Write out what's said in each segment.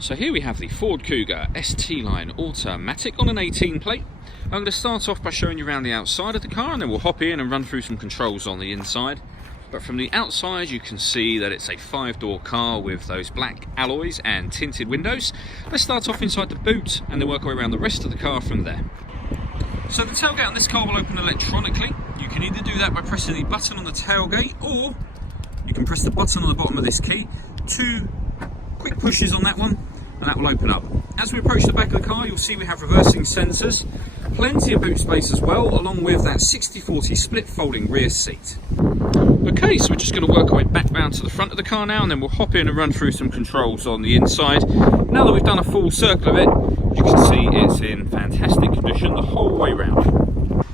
So here we have the Ford Kuga ST line automatic on an 18 plate. I'm going to start off by showing you around the outside of the car, and then we'll hop in and run through some controls on the inside. But from the outside you can see that it's a 5-door car with those black alloys and tinted windows. Let's start off inside the boot and then work our way around the rest of the car from there. So the tailgate on this car will open electronically. You can either do that by pressing the button on the tailgate, or you can press the button on the bottom of this key. Two quick pushes on that one and that will open up. As we approach the back of the car, you'll see we have reversing sensors, plenty of boot space as well, along with that 60/40 split folding rear seat. Okay, so we're just going to work our way back round to the front of the car now, and then we'll hop in and run through some controls on the inside. Now that we've done a full circle of it, you can see it's in fantastic condition the whole way round.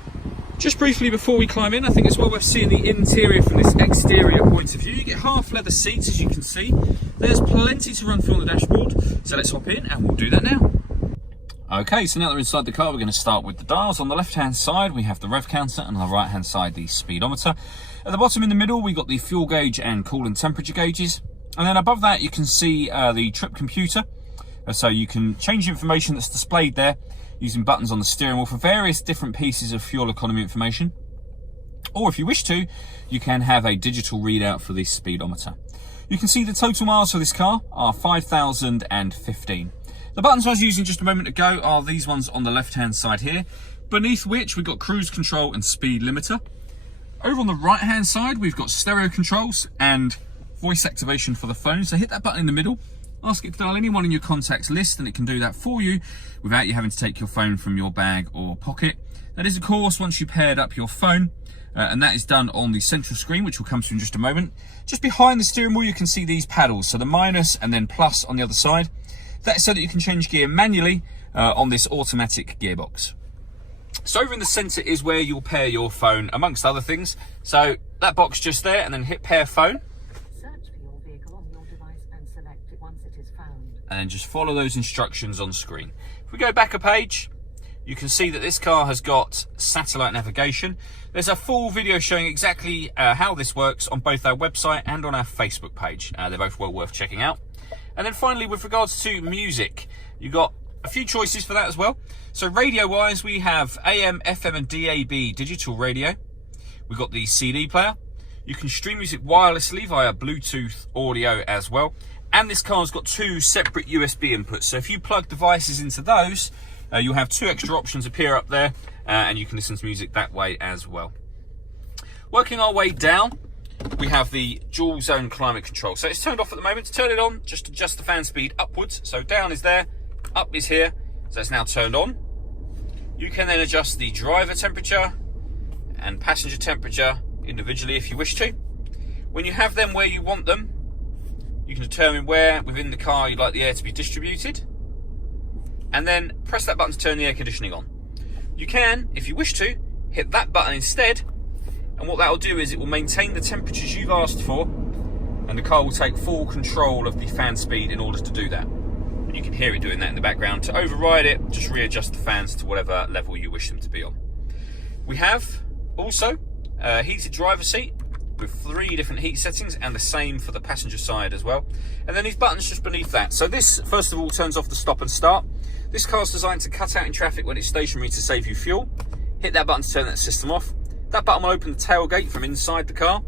Just briefly before we climb in, I think it's well worth seeing the interior from this exterior point of view. You get half leather seats, as you can see. There's plenty to run through on the dashboard, so let's hop in and we'll do that now. Okay, so now that we're inside the car, we're going to start with the dials. On the left-hand side, we have the rev counter, and on the right-hand side, the speedometer. At the bottom in the middle, we've got the fuel gauge and coolant temperature gauges. And then above that, you can see the trip computer. So you can change the information that's displayed there using buttons on the steering wheel for various different pieces of fuel economy information. Or if you wish to, you can have a digital readout for the speedometer. You can see the total miles for this car are 5,015. The buttons I was using just a moment ago are these ones on the left-hand side here, beneath which we've got cruise control and speed limiter. Over on the right-hand side, we've got stereo controls and voice activation for the phone. So hit that button in the middle, ask it to dial anyone in your contacts list, and it can do that for you without you having to take your phone from your bag or pocket. That is, of course, once you paired up your phone, and that is done on the central screen, which will come through in just a moment. Just behind the steering wheel, you can see these paddles, so the minus and then plus on the other side. That's so that you can change gear manually on this automatic gearbox. So over in the center is where you'll pair your phone, amongst other things. So that box just there, and then hit pair phone. Search for your vehicle on your device and select it once it is found. And then just follow those instructions on screen. If we go back a page, you can see that this car has got satellite navigation. There's a full video showing exactly how this works on both our website and on our Facebook page. They're both well worth checking out. And then finally, with regards to music, you've got a few choices for that as well. So radio-wise, we have AM, FM and DAB digital radio. We've got the CD player. You can stream music wirelessly via Bluetooth audio as well. And this car's got two separate USB inputs. So if you plug devices into those, you'll have two extra options appear up there, and you can listen to music that way as well. Working our way down, we have the dual zone climate control. So it's turned off at the moment. To turn it on, just adjust the fan speed upwards. So down is there, up is here. So it's now turned on. You can then adjust the driver temperature and passenger temperature individually if you wish to. When you have them where you want them, you can determine where within the car you'd like the air to be distributed, and then press that button to turn the air conditioning on. You can, if you wish to, hit that button instead, and what that will do is it will maintain the temperatures you've asked for, and the car will take full control of the fan speed in order to do that. And you can hear it doing that in the background. To override it, just readjust the fans to whatever level you wish them to be on. We have also a heated driver seat with 3 different heat settings, and the same for the passenger side as well. And then these buttons just beneath that. So this, first of all, turns off the stop and start. This car's designed to cut out in traffic when it's stationary to save you fuel. Hit that button to turn that system off. That button will open the tailgate from inside the car.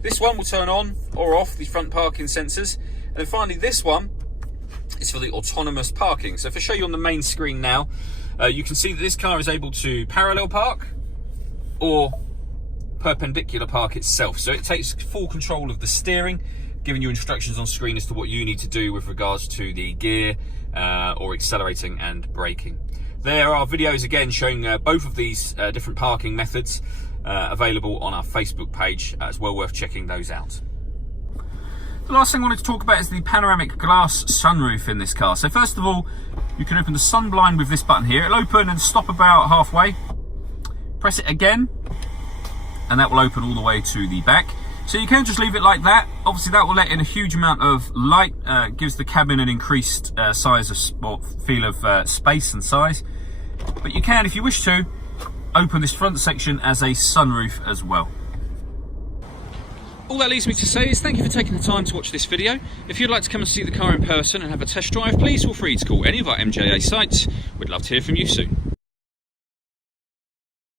This one will turn on or off the front parking sensors. And then finally, this one is for the autonomous parking. So if I show you on the main screen now, you can see that this car is able to parallel park or perpendicular park itself. So it takes full control of the steering, giving you instructions on screen as to what you need to do with regards to the gear or accelerating and braking. There are videos again showing both of these different parking methods available on our Facebook page. It's well worth checking those out. The last thing I wanted to talk about is the panoramic glass sunroof in this car. So first of all, you can open the sun blind with this button here. It'll open and stop about halfway. Press it again, and that will open all the way to the back. So you can just leave it like that. Obviously that will let in a huge amount of light, gives the cabin an increased size of, or feel of space and size. But you can, if you wish to, open this front section as a sunroof as well. all that leaves me to say is thank you for taking the time to watch this video. If you'd like to come and see the car in person and have a test drive, please feel free to call any of our MJA sites. We'd love to hear from you soon.